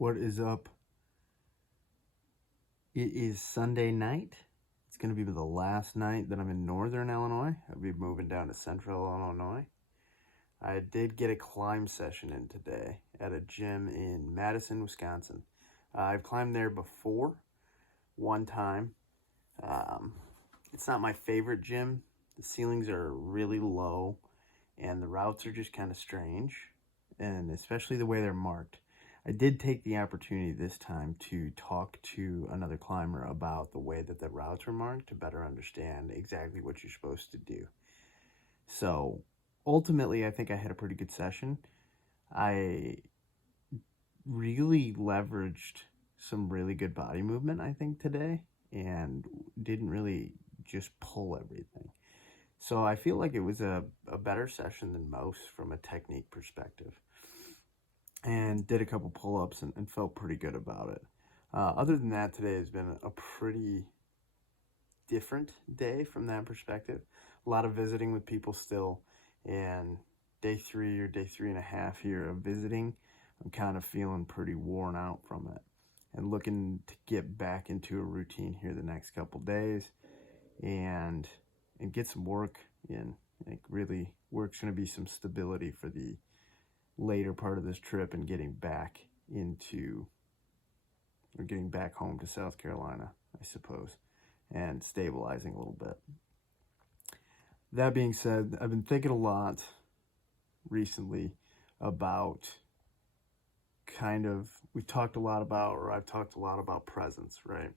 What is up? It is Sunday night. It's going to be the last night that I'm in Northern Illinois. I'll be moving down to Central Illinois. I did get a climb session in today at a gym in Madison, Wisconsin. I've climbed there before, one time. It's not my favorite gym. The ceilings are really low and the routes are just kind of strange, and especially the way they're marked. I did take the opportunity this time to talk to another climber about the way that the routes were marked to better understand exactly what you're supposed to do. So ultimately, I think I had a pretty good session. I really leveraged some really good body movement, I think, today, and didn't really just pull everything. So I feel like it was a better session than most from a technique perspective, and did a couple pull-ups and felt pretty good about it. Other than that, today has been a pretty different day from that perspective. A lot of visiting with people still, and day 3 or day 3.5 here of visiting, I'm kind of feeling pretty worn out from it and looking to get back into a routine here the next couple days and get some work in. Like, really, work's going to be some stability for the later part of this trip and getting back home to South Carolina, I suppose, and stabilizing a little bit. That being said, I've been thinking a lot recently about I've talked a lot about presence, right?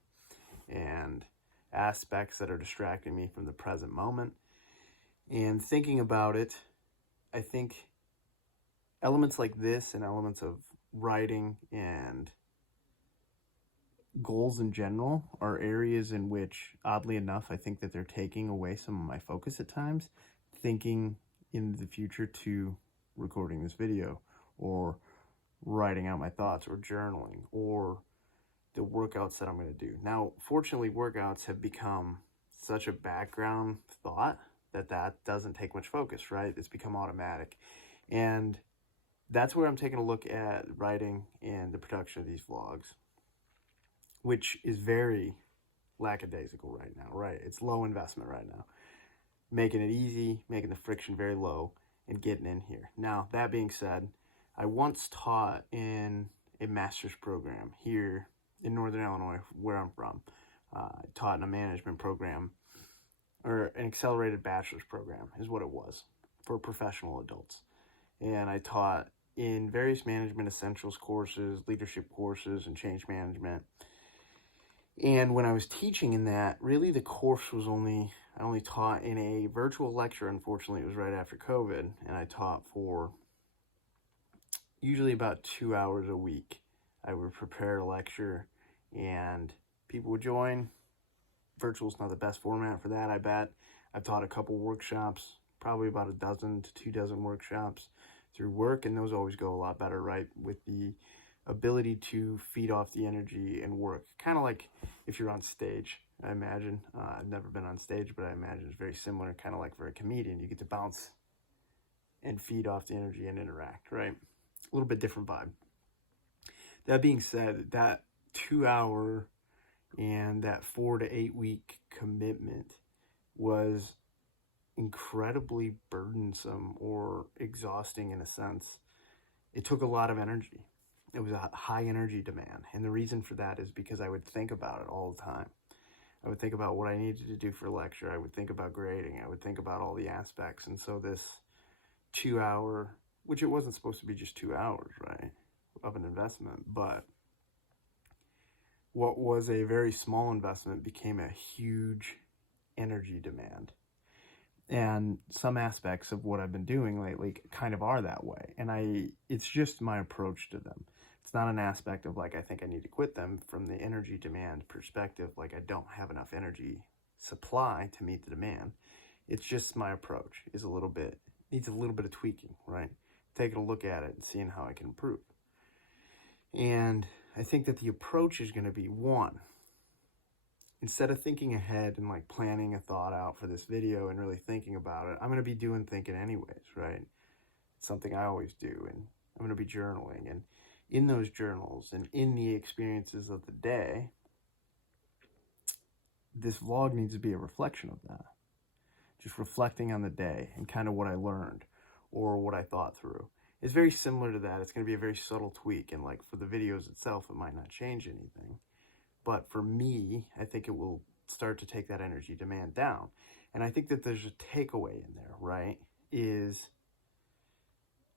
And aspects that are distracting me from the present moment. And thinking about it, I think elements like this and elements of writing and goals in general are areas in which, oddly enough, I think that they're taking away some of my focus at times, thinking in the future to recording this video or writing out my thoughts or journaling or the workouts that I'm going to do. Now, fortunately, workouts have become such a background thought that doesn't take much focus, right? It's become automatic. And that's where I'm taking a look at writing and the production of these vlogs, which is very lackadaisical right now, right? It's low investment right now. Making it easy, making the friction very low, and getting in here. Now, that being said, I once taught in a master's program here in Northern Illinois, where I'm from. I taught in a management program, or an accelerated bachelor's program is what it was, for professional adults. And I taught in various management essentials courses, leadership courses, and change management. And when I was teaching in that, really the course was I only taught in a virtual lecture. Unfortunately, it was right after COVID, and I taught for usually about 2 hours a week. I would prepare a lecture and people would join. Virtual's not the best format for that, I bet. I've taught a couple workshops, probably about a dozen to 2 dozen workshops through work, and those always go a lot better, right? With the ability to feed off the energy and work. Kind of like if you're on stage, I imagine. I've never been on stage, but I imagine it's very similar, kind of like for a comedian. You get to bounce and feed off the energy and interact, right? A little bit different vibe. That being said, that 2 hour and that 4 to 8 week commitment was incredibly burdensome or exhausting in a sense. It took a lot of energy. It was a high energy demand. And the reason for that is because I would think about it all the time. I would think about what I needed to do for a lecture. I would think about grading. I would think about all the aspects. And so this 2 hour, which it wasn't supposed to be just 2 hours, right, of an investment, but what was a very small investment became a huge energy demand. And some aspects of what I've been doing lately kind of are that way. And it's just my approach to them. It's not an aspect of like, I think I need to quit them from the energy demand perspective. Like, I don't have enough energy supply to meet the demand. It's just my approach needs a little bit of tweaking, right? Taking a look at it and seeing how I can improve. And I think that the approach is going to be, one, instead of thinking ahead and like planning a thought out for this video and really thinking about it, I'm going to be doing thinking anyways, right? It's something I always do, and I'm going to be journaling. And in those journals and in the experiences of the day, this vlog needs to be a reflection of that. Just reflecting on the day and kind of what I learned or what I thought through. It's very similar to that. It's going to be a very subtle tweak, and like for the videos itself, it might not change anything. But for me, I think it will start to take that energy demand down. And I think that there's a takeaway in there, right? Is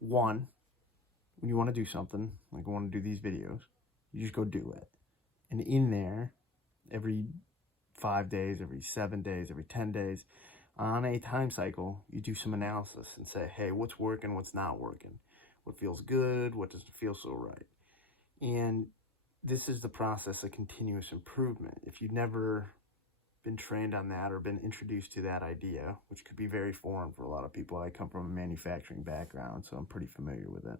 one, when you want to do something, like I want to do these videos, you just go do it. And in there, every 5 days, every 7 days, every 10 days, on a time cycle, you do some analysis and say, hey, what's working, what's not working? What feels good, what doesn't feel so right? And this is the process of continuous improvement. If you've never been trained on that or been introduced to that idea, which could be very foreign for a lot of people. I come from a manufacturing background, so I'm pretty familiar with it.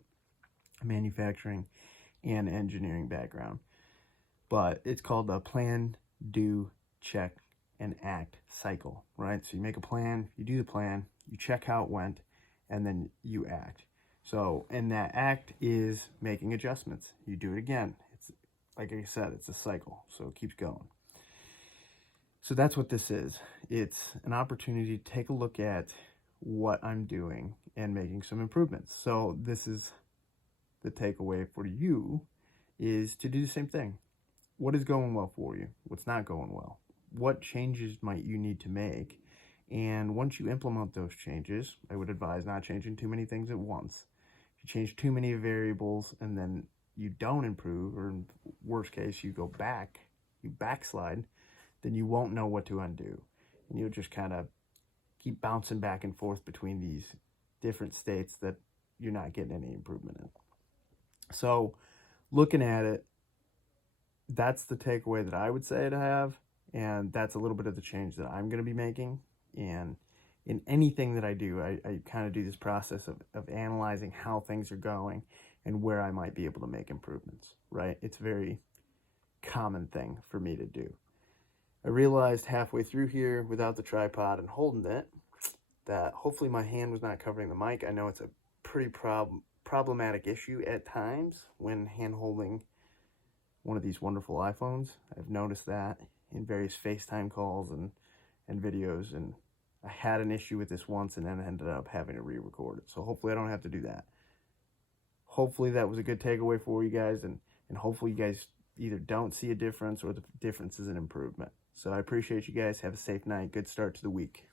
Manufacturing and engineering background. But it's called a plan, do, check, and act cycle, right? So you make a plan, you do the plan, you check how it went, and then you act. So, and that act is making adjustments. You do it again. It's like I said, it's a cycle, so it keeps going. So that's what this is. It's an opportunity to take a look at what I'm doing and making some improvements. So this is the takeaway for you, is to do the same thing. What is going well for you? What's not going well? What changes might you need to make? And once you implement those changes, I would advise not changing too many things at once. If you change too many variables and then you don't improve, or in worst case, you go back, you backslide, then you won't know what to undo. And you'll just kind of keep bouncing back and forth between these different states that you're not getting any improvement in. So looking at it, that's the takeaway that I would say to have. And that's a little bit of the change that I'm going to be making. And in anything that I do, I kind of do this process of analyzing how things are going and where I might be able to make improvements, right? It's a very common thing for me to do. I realized halfway through here, without the tripod and holding it, that hopefully my hand was not covering the mic. I know it's a pretty problematic issue at times when hand holding one of these wonderful iPhones. I've noticed that in various FaceTime calls and videos, and I had an issue with this once and then ended up having to re-record it. So hopefully I don't have to do that. Hopefully that was a good takeaway for you guys, and hopefully you guys either don't see a difference or the difference is an improvement. So I appreciate you guys. Have a safe night. Good start to the week.